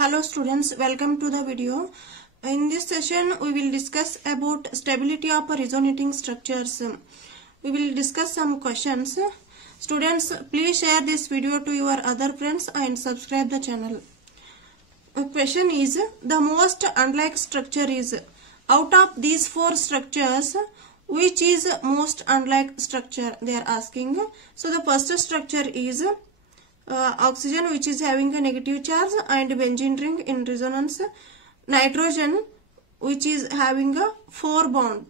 Hello students, welcome to the video. In this session we will discuss about stability of resonating structures. We will discuss some questions. Students, please share this video to your other friends and subscribe the channel. The question is, the most unlike structure is, out of these four structures, which is most unlike structure? They are asking. So the first structure is oxygen, which is having a negative charge, and benzene ring in resonance. Nitrogen, which is having a 4 bond.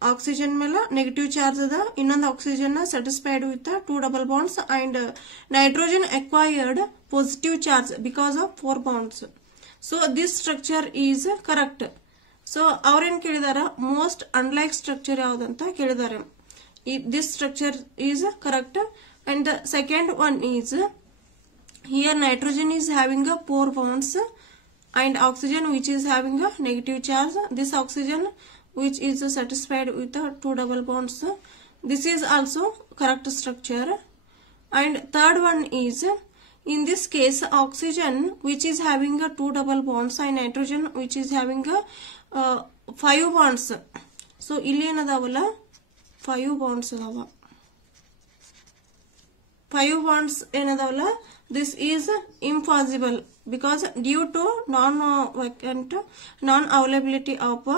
Oxygen mela negative charge ada, innond oxygen satisfied with the 2 double bonds, and nitrogen acquired positive charge because of 4 bonds. So this structure is correct. So avren kelidara most unlike structure yavudanta kelidare. This structure is correct. And the second one is, here nitrogen is having a 4 bonds and oxygen which is having a negative charge. This oxygen which is satisfied with the 2 double bonds. This is also correct structure. And third one is, in this case oxygen which is having a 2 double bonds and nitrogen which is having a 5 bonds. So illi enadavalla 5 bonds adava. 5 bonds enadavalla. This is impossible because due to non-availability of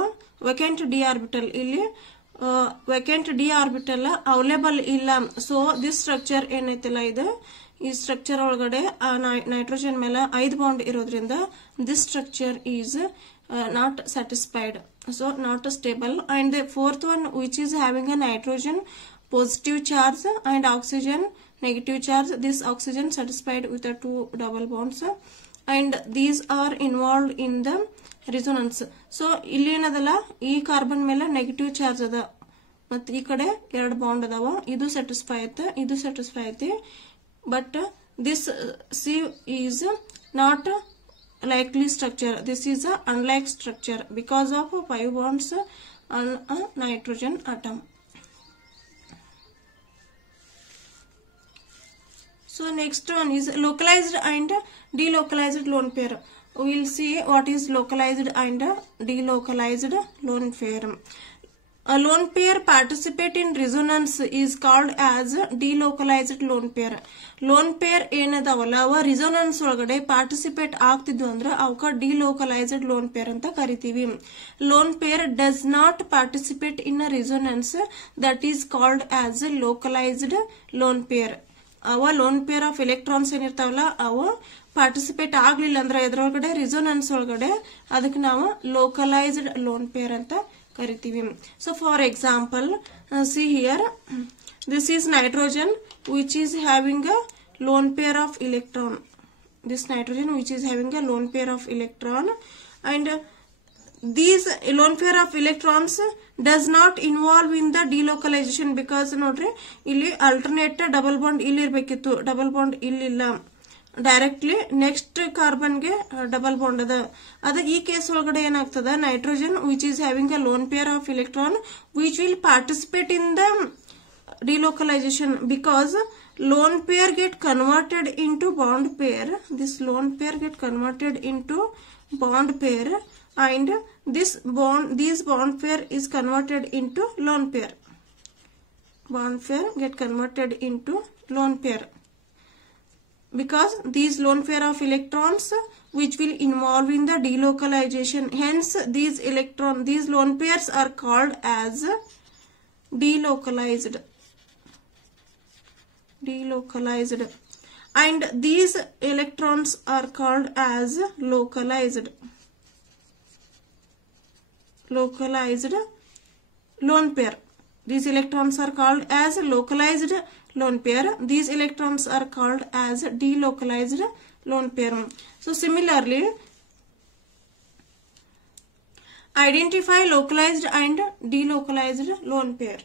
vacant d orbital. Illi vacant d orbital available illa. So this structure enaitilla ide ee structure olagade nitrogen mela 5 bond irodrinda this structure is not satisfied, so not stable. And the fourth one, which is having a nitrogen positive charge and oxygen negative charge, this oxygen satisfied with the 2 double bonds, and these are involved in the resonance. So illi enadalla ee carbon mela negative charge ada matte ee kade 2 bond adava, idu satisfy aite, but this C is not likely structure. This is a unlike structure because of 5 bonds on a nitrogen atom. So next one is localized and delocalized lone pair. We will see what is localized and delocalized lone pair. A lone pair participate in resonance is called as delocalized lone pair. Lone pair ಏನದವಲ್ಲ ಅವ resonance ಒಳಗಡೆ participate ಆಗ್ತಿದ್ವು ಅಂದ್ರೆ ಅವಕ delocalized lone pair ಅಂತ ಕರಿತೀವಿ. Lone pair does not participate in a resonance, that is called as localized lone pair. ಅವ lone pair of electrons ಏನಿರ್ತಾವಲ್ಲ ಅವು participate ಆಗ್ಲಿಲ್ಲ ಅಂದ್ರೆ ಎದ್ರೊಳಗಡೆ ರಿಸೋನೆನ್ಸ್ ಒಳಗಡೆ ಅದಕ್ಕೆ ನಾವು ಲೋಕಲೈಸ್ಡ್ ಲೋನ್ ಪೇರ್ ಅಂತ ಕರಿತೀವಿ. So for example, see here, this is nitrogen which is having a lone pair of electron. This nitrogen which is having a lone pair of electron, and these lone pair of electrons does not involve in the delocalization because nodri illi alternate double bond illi irbekittu, double bond illilla, directly next carbon ge double bond ada ee case olagade enagtada nitrogen which is having a lone pair of electron which will participate in the delocalization because lone pair get converted into bond pair. This lone pair get converted into bond pair, and these bond pair is converted into lone pair. Bond pair get converted into lone pair because these lone pair of electrons which will involve in the delocalization. Hence these lone pairs are called as delocalized, and these electrons are called as localized lone pair. These electrons are called as localized lone pair. These electrons are called as delocalized lone pair. So similarly, identify localized and delocalized lone pair.